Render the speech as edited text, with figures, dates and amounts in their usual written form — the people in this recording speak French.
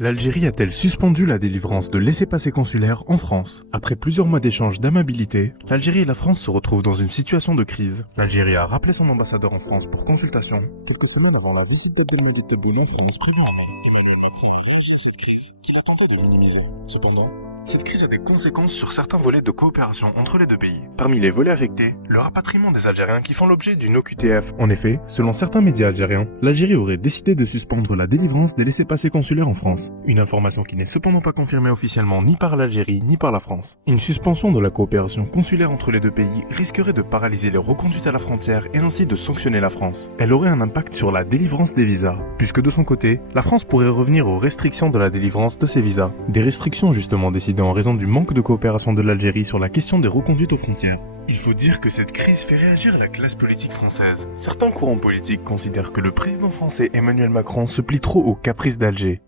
L'Algérie a-t-elle suspendu la délivrance de laissez-passer consulaires en France? Après plusieurs mois d'échanges d'amabilité, l'Algérie et la France se retrouvent dans une situation de crise. L'Algérie a rappelé son ambassadeur en France pour consultation, quelques semaines avant la visite d'Abdelmalek Tebboune en France prévue en mai. Emmanuel Macron a réagi à cette crise, qu'il a tenté de minimiser. Cependant, cette crise a des conséquences sur certains volets de coopération entre les deux pays. Parmi les volets affectés, le rapatriement des Algériens qui font l'objet d'une OQTF. En effet, selon certains médias algériens, l'Algérie aurait décidé de suspendre la délivrance des laissez-passer consulaires en France. Une information qui n'est cependant pas confirmée officiellement ni par l'Algérie ni par la France. Une suspension de la coopération consulaire entre les deux pays risquerait de paralyser les reconduites à la frontière et ainsi de sanctionner la France. Elle aurait un impact sur la délivrance des visas, puisque de son côté, la France pourrait revenir aux restrictions de la délivrance de ces visas. Des restrictions justement décidées en raison du manque de coopération de l'Algérie sur la question des reconduites aux frontières. Il faut dire que cette crise fait réagir la classe politique française. Certains courants politiques considèrent que le président français Emmanuel Macron se plie trop aux caprices d'Alger.